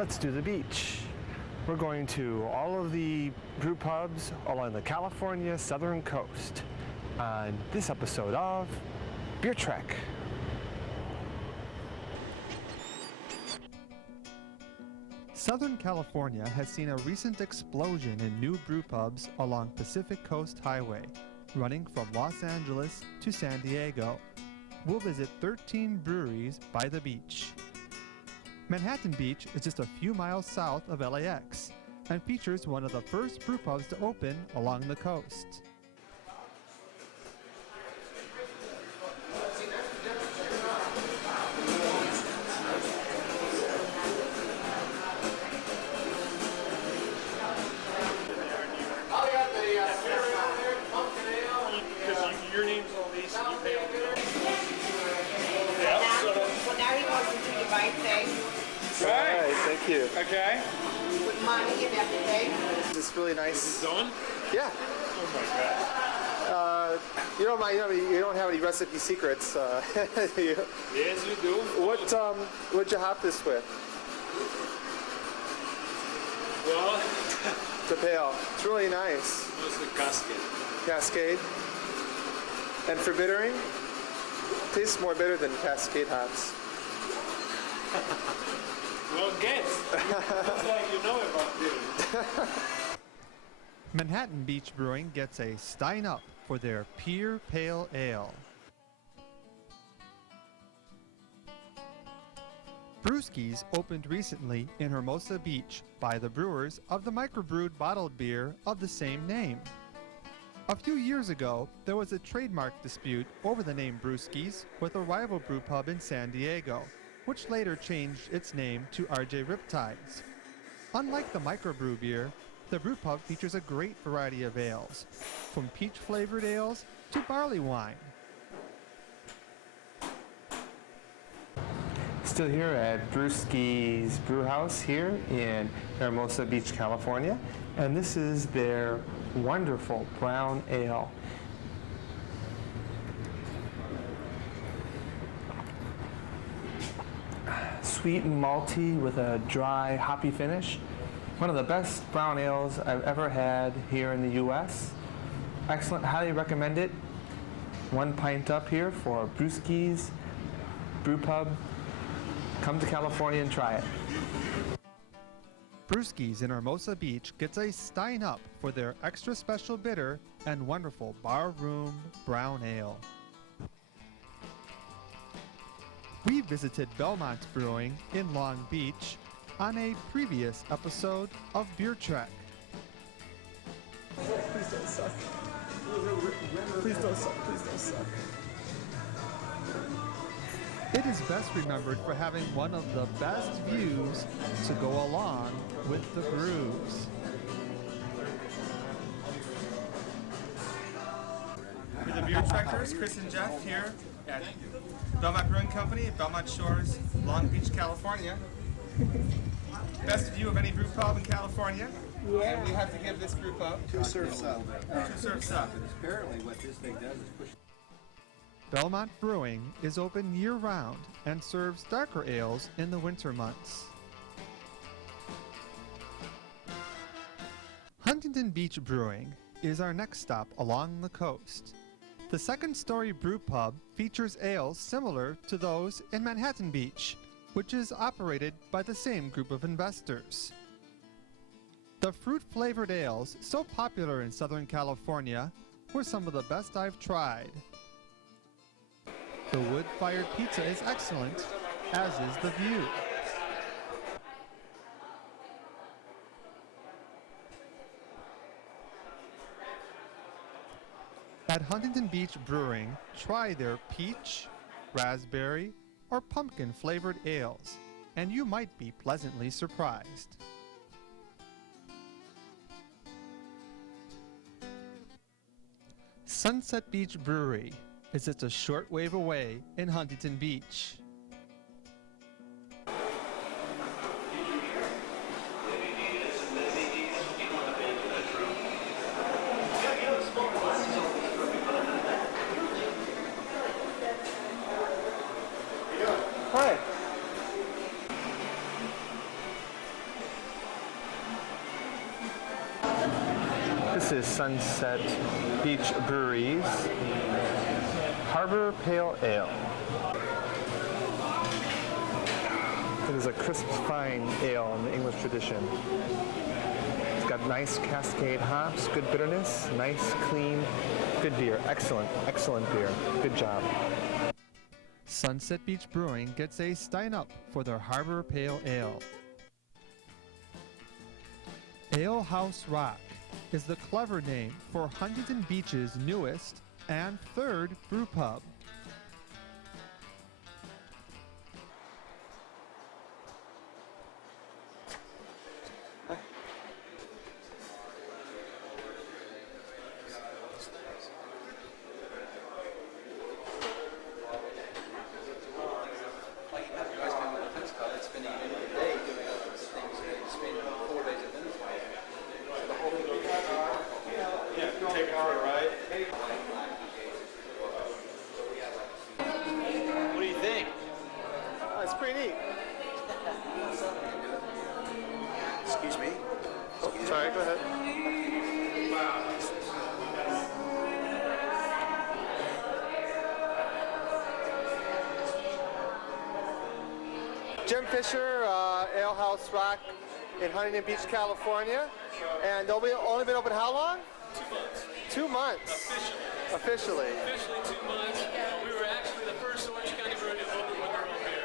let's do the beach. We're going to all of the brew pubs along the California southern coast on this episode of Beer Trek. Southern California has seen a recent explosion in new brew pubs along Pacific Coast Highway, running from Los Angeles to San Diego. We'll visit 13 breweries by the beach. Manhattan Beach is just a few miles south of LAX and features one of the first brew pubs to open along the coast. Your name's on these, and you pay on the Well, now he wants to do the right thing Right, thank you. Okay. with money and everything. This is really nice. Is it done? Yeah. Oh my god. You don't mind, you don't have any recipe secrets. Yes, you do. What'd you hop this with? Well, The pale. It's really nice. what's the casket? Cascade. And for bittering, tastes more bitter than Cascade hops. Well, guess. Looks like you know about this. Manhattan Beach Brewing gets a Steinup for their Pure Pale Ale. Brewskis opened recently in Hermosa Beach by the brewers of the micro-brewed bottled beer of the same name. A few years ago, there was a trademark dispute over the name Brewskis with a rival brew pub in San Diego, which later changed its name to RJ Riptides. Unlike the microbrew beer, the brewpub features a great variety of ales, from peach-flavored ales to barley wine. Still here at Brewskis Brewhouse here in Hermosa Beach, California, and this is their wonderful brown ale. Sweet and malty with a dry, hoppy finish. One of the best brown ales I've ever had here in the U.S. Excellent, highly recommend it. 1 pint up here for Brewskis Brewpub. Come to California and try it. Brewskis in Hermosa Beach gets a Steinup for their extra special bitter and wonderful barroom brown ale. We visited Belmont Brewing in Long Beach on a previous episode of Beer Trek. Please don't suck. Please don't suck. Please don't suck. It is best remembered for having one of the best views to go along with the brews. We're the Beer Trekkers, Chris and Jeff here at Belmont Brewing Company at Belmont Shores, Long Beach, California. Best view of any brew pub in California. Yeah. And we have to give this brew pub 2 serves up. 2 serves up. Apparently what this thing does is push. Belmont Brewing is open year-round and serves darker ales in the winter months. Huntington Beach Brewing is our next stop along the coast. The second-story brew pub features ales similar to those in Manhattan Beach, which is operated by the same group of investors. The fruit-flavored ales so popular in Southern California were some of the best I've tried. The wood-fired pizza is excellent, as is the view. At Huntington Beach Brewing, try their peach, raspberry, or pumpkin-flavored ales, and you might be pleasantly surprised. Sunset Beach Brewery is just a short wave away in Huntington Beach. Hi. This is Sunset Beach Brewery's Harbor Pale Ale. It is a crisp, fine ale in the English tradition. It's got nice cascade hops, good bitterness, nice, clean, good beer. Excellent, excellent beer. Good job. Sunset Beach Brewing gets a Steinup for their Harbor Pale Ale. Ale House Rock is the clever name for Huntington Beach's newest and third brewpub. What do you think? It's pretty neat. Excuse me? Sorry, go ahead. Jim Fisher, Ale House Rock in Huntington Beach, California. And they'll be only been open how long? 2 months. 2 months. Officially. Officially. Officially 2 months. We were actually the first Orange County brewery to open with their own beer.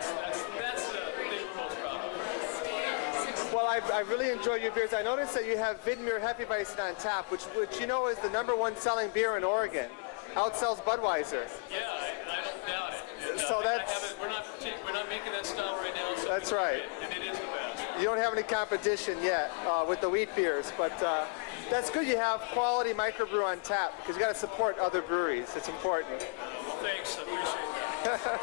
So, that's the thing we're most proud of. Well, I really enjoyed your beers. I noticed that you have Vidmir Hefeweizen on tap, which you know is the #1 selling beer in Oregon. Outsells Budweiser. Yeah, I don't doubt it. So we're not making that style right now. So That's right. And it is the best. You don't have any competition yet with the wheat beers, but that's good you have quality microbrew on tap because you got to support other breweries. It's important. Well, thanks. I appreciate that.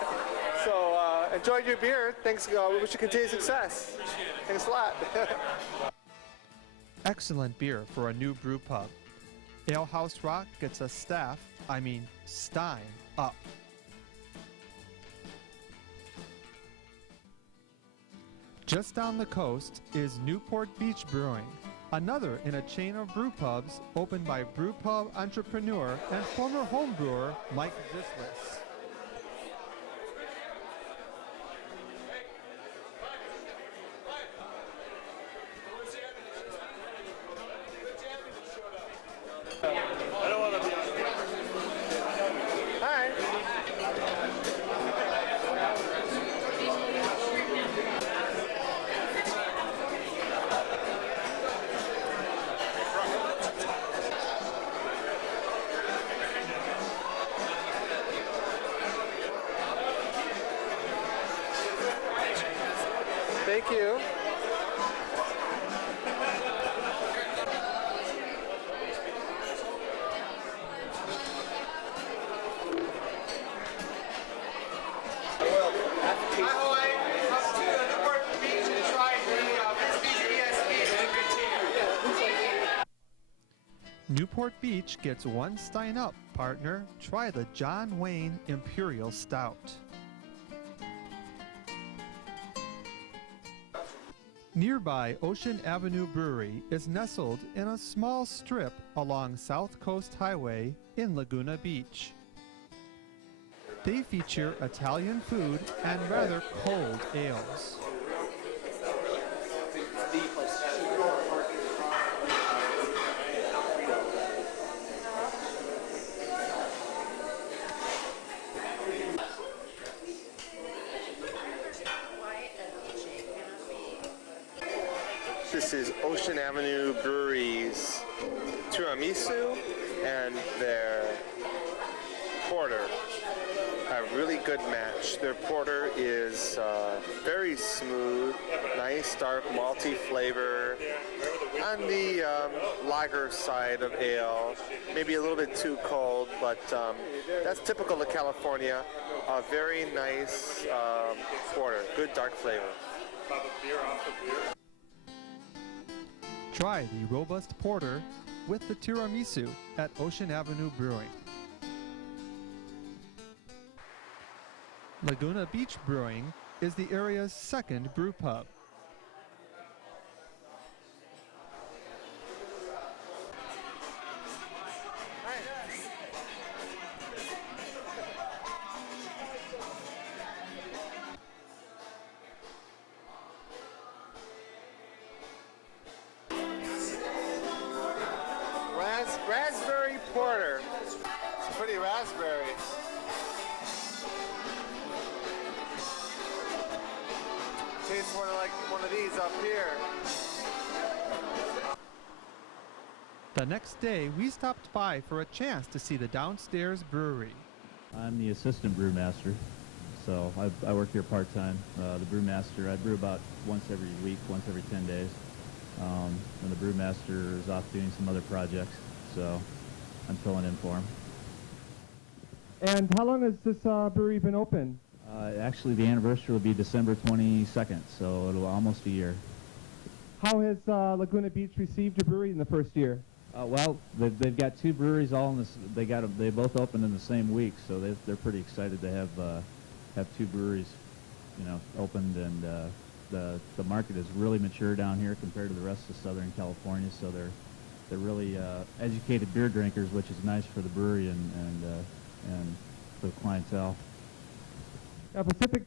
So enjoyed your beer. Thanks. We wish you continued success. Appreciate it. Thanks a lot. Excellent beer for a new brew pub. Ale House Rock gets a Stein up. Just down the coast is Newport Beach Brewing, another in a chain of brew pubs opened by brew pub entrepreneur and former home brewer Mike Zislis. Hi. Thank you. Newport Beach gets one Steinup, partner. Try the John Wayne Imperial Stout. Nearby Ocean Avenue Brewery is nestled in a small strip along South Coast Highway in Laguna Beach. They feature Italian food and rather cold ales. This is Ocean Avenue Brewery's tiramisu and their porter. A really good match. Their porter is very smooth, nice dark malty flavor. On the lager side of ale, maybe a little bit too cold, but that's typical of California. A very nice porter, good dark flavor. Try the robust porter with the tiramisu at Ocean Avenue Brewing. Laguna Beach Brewing is the area's second brew pub. taste one of these up here. The next day, we stopped by for a chance to see the downstairs brewery. I'm the assistant brewmaster, so I work here part-time. The brewmaster, I brew about once every week, once every 10 days. And the brewmaster is off doing some other projects, so I'm filling in for him. And how long has this brewery been open? Actually, the anniversary will be December 22nd, so it'll almost a year. How has Laguna Beach received your brewery in the first year? Well, they've got two breweries all in this. They both opened in the same week, so they're pretty excited to have two breweries, opened, and the market is really mature down here compared to the rest of Southern California. So they're really educated beer drinkers, which is nice for the brewery and for the clientele. Pacific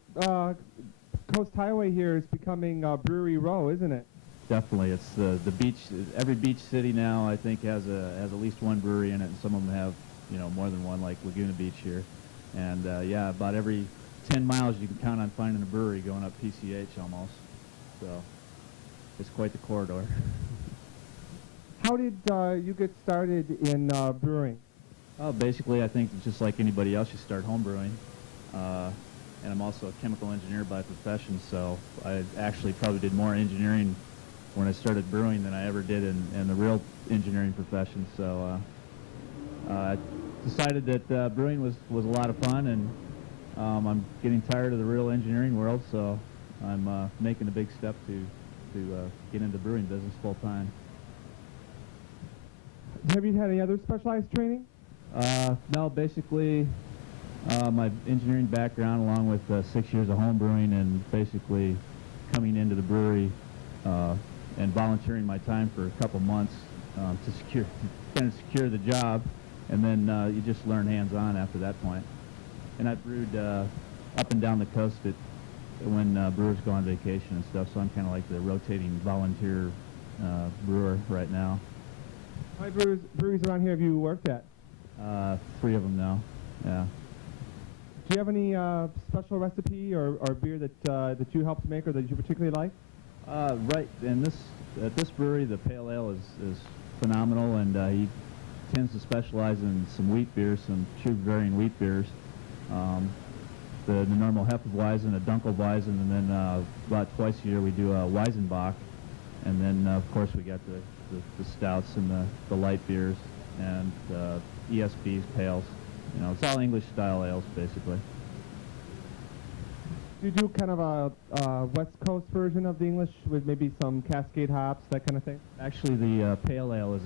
Coast Highway here is becoming Brewery Row, isn't it? Definitely, it's the beach. Every beach city now, I think, has at least one brewery in it, and some of them have more than one, like Laguna Beach here. And yeah, about every 10 miles you can count on finding a brewery going up PCH almost. So it's quite the corridor. How did you get started in brewing? Basically, I think just like anybody else, you start home brewing. And I'm also a chemical engineer by profession, so I actually probably did more engineering when I started brewing than I ever did in the real engineering profession. So I decided that brewing was a lot of fun, and I'm getting tired of the real engineering world, so I'm making a big step to get into the brewing business full time. Have you had any other specialized training? No, basically my engineering background, along with 6 years of home brewing, and basically coming into the brewery and volunteering my time for a couple months to secure the job, and then you just learn hands-on after that point. And I brewed up and down the coast when brewers go on vacation and stuff, so I'm kind of like the rotating volunteer brewer right now. How many breweries around here have you worked at? 3 of them now, yeah. Do you have any special recipe or beer that you help to make or that you particularly like? Right, and at this brewery, the pale ale is phenomenal, and he tends to specialize in some wheat beers, some true Bavarian wheat beers. The normal Hefeweizen, a Dunkelweizen, and then about twice a year we do a Weizenbach, and then of course we got the stouts and the light beers and ESBs, pales. It's all English style ales basically. Do you do kind of a West Coast version of the English with maybe some Cascade hops, that kind of thing? Actually, the pale ale is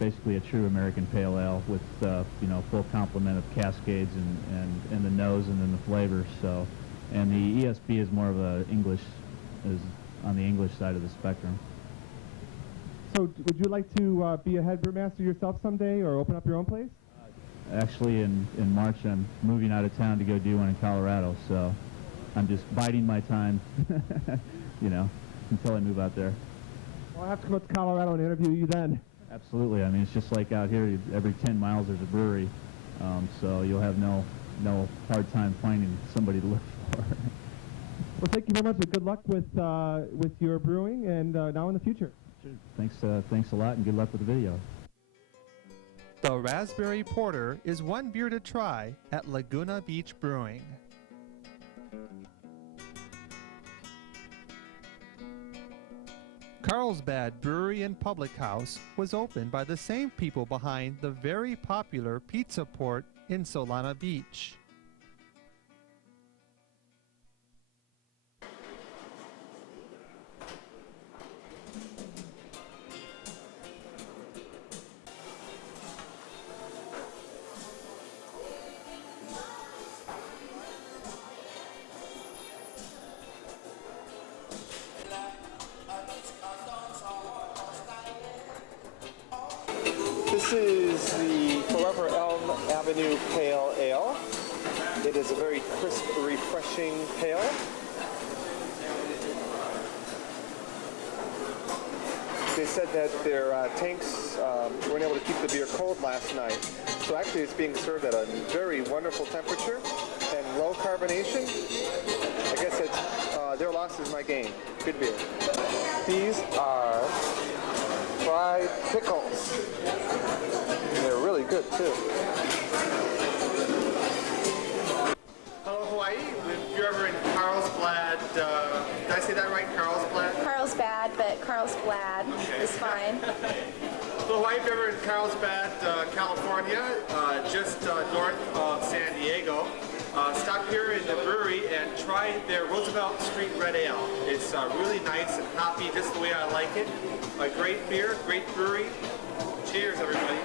basically a true American pale ale with full complement of Cascades and the nose and then the flavors. So, and the ESB is more of is on the English side of the spectrum. So, would you like to be a head brewmaster yourself someday, or open up your own place? Actually, in March, I'm moving out of town to go do one in Colorado. So, I'm just biding my time, until I move out there. Well, I'll have to go to Colorado and interview you then. Absolutely. I mean, it's just like out here. Every 10 miles there's a brewery, so you'll have no hard time finding somebody to look for. Well, thank you very much, and good luck with your brewing and now in the future. Sure. Thanks a lot, and good luck with the video. The Raspberry Porter is one beer to try at Laguna Beach Brewing. Carlsbad Brewery and Public House was opened by the same people behind the very popular Pizza Port in Solana Beach. This is the Forever Elm Avenue Pale Ale. It is a very crisp, refreshing pale. They said that their tanks weren't able to keep the beer cold last night. So actually it's being served at a very wonderful temperature and low carbonation. I guess it's their sauce is my game. Good beer. These are fried pickles. And they're really good too. Hello, Hawaii. If you're ever in Carlsbad, did I say that right? Carlsbad? Carlsbad, but Carlsbad is fine. Hello, Hawaii. If you're ever in Carlsbad, California, just north of San Diego, stop here in the brewery and try their Roosevelt Street Red Ale. It's really nice and hoppy, just the way I like it. A great beer, great brewery. Cheers, everybody.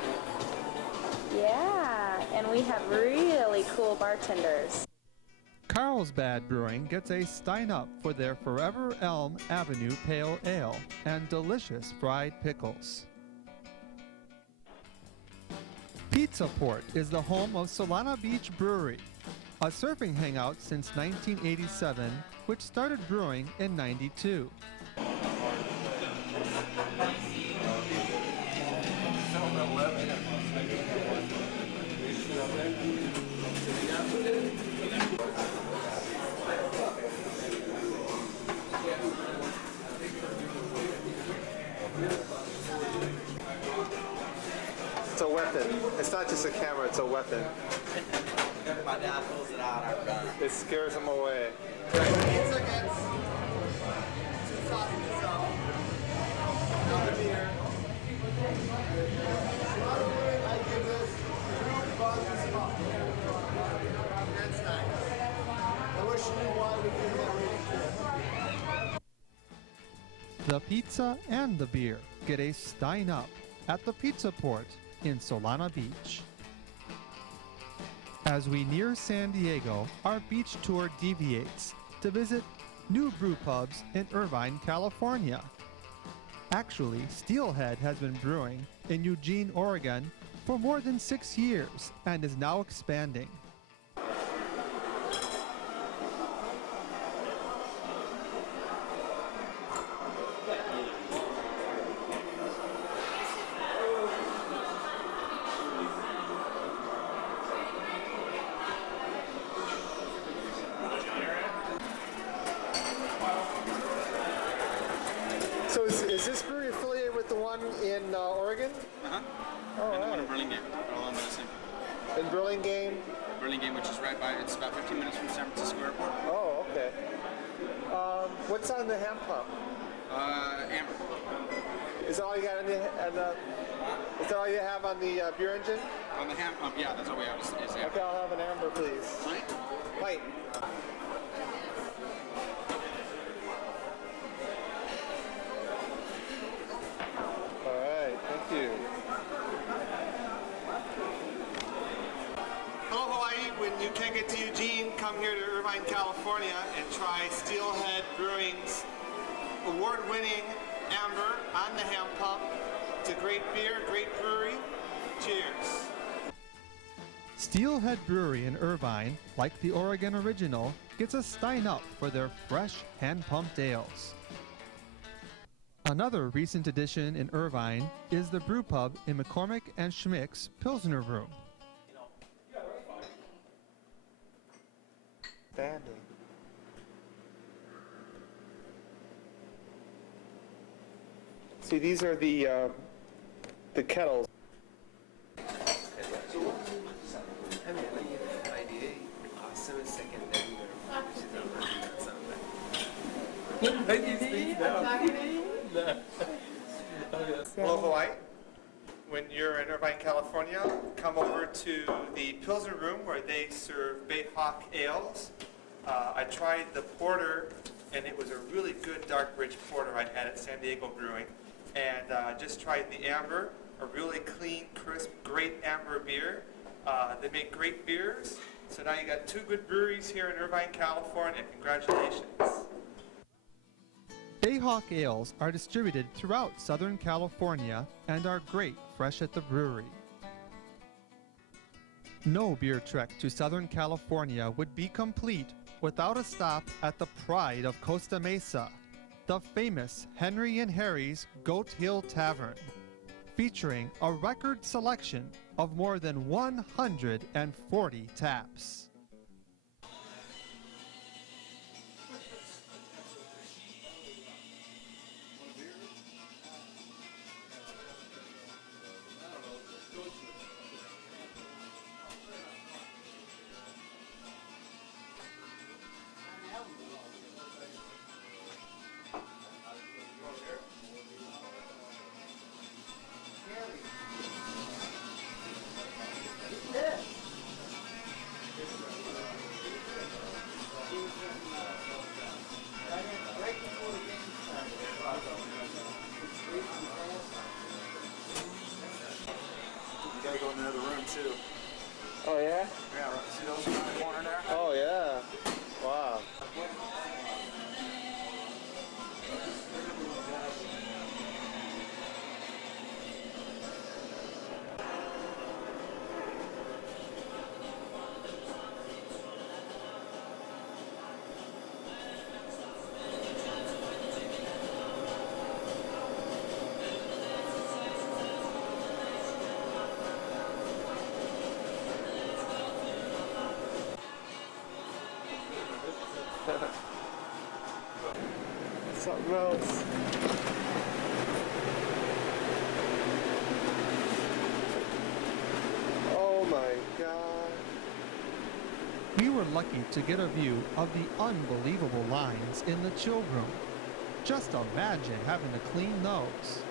Yeah, and we have really cool bartenders. Carlsbad Brewing gets a Steinup for their Forever Elm Avenue Pale Ale and delicious fried pickles. Pizza Port is the home of Solana Beach Brewery, a surfing hangout since 1987, which started brewing in '92. It's a weapon. It's not just a camera, it's a weapon. My dad pulls it out, I run. It scares them away. The pizza and the beer get a Steinup at the Pizza Port in Solana Beach. As we near San Diego, our beach tour deviates to visit new brew pubs in Irvine, California. Actually, Steelhead has been brewing in Eugene, Oregon for more than 6 years and is now expanding. So is this brewery affiliated with the one in Oregon? Uh-huh. Oh, And the one in right. Burlingame. They're all owned by the same people. In Burlingame? Burlingame, which is right by, it's about 15 minutes from San Francisco Airport. Oh, okay. What's on the hand pump? Amber. Is that all you got on is that all you have on the beer engine? On the hand pump, yeah, that's all we have is Amber. Okay, I'll have an amber, please. Right? White. All right, thank you. Hello, Hawaii. When you can't get to Eugene, come here to Irvine, California, and try Steelhead Brewing's award-winning amber on the hand pump. It's a great beer, great brewery. Cheers. Steelhead Brewery in Irvine, like the Oregon original, gets a Steinup for their fresh hand-pumped ales. Another recent addition in Irvine is the brewpub in McCormick and Schmick's Pilsner Room. Standing. See, these are the kettles. Hello, Hawaii. When you're in Irvine, California, come over to the Pilsner Room where they serve Bayhawk ales. I tried the porter, and it was a really good dark ridge porter I had at San Diego Brewing. And just tried the amber, a really clean, crisp, great amber beer. They make great beers. So now you got two good breweries here in Irvine, California. Congratulations. Bayhawk ales are distributed throughout Southern California and are great fresh at the brewery. No beer trek to Southern California would be complete without a stop at the pride of Costa Mesa, the famous Henry and Harry's Goat Hill Tavern, featuring a record selection of more than 140 taps. Something else. Oh my god. We were lucky to get a view of the unbelievable lines in the chill room. Just imagine having to clean those.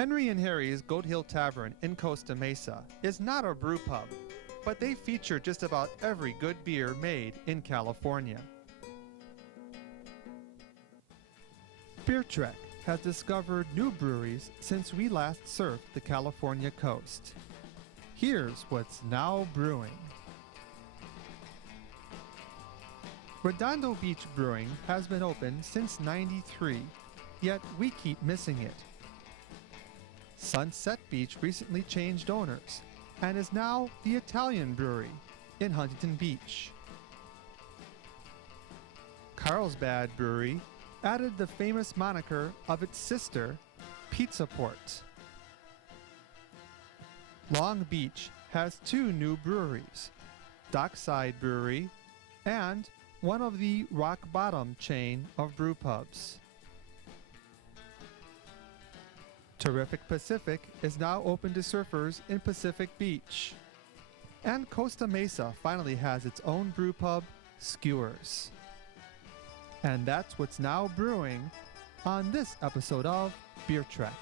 Henry and Harry's Goat Hill Tavern in Costa Mesa is not a brew pub, but they feature just about every good beer made in California. Beer Trek has discovered new breweries since we last surfed the California coast. Here's what's now brewing. Redondo Beach Brewing has been open since '93, yet we keep missing it. Sunset Beach recently changed owners and is now the Italian Brewery in Huntington Beach. Carlsbad Brewery added the famous moniker of its sister, Pizza Port. Long Beach has two new breweries, Dockside Brewery and one of the Rock Bottom chain of brew pubs. Terrific Pacific is now open to surfers in Pacific Beach. And Costa Mesa finally has its own brew pub, Skewers. And that's what's now brewing on this episode of Beer Trek.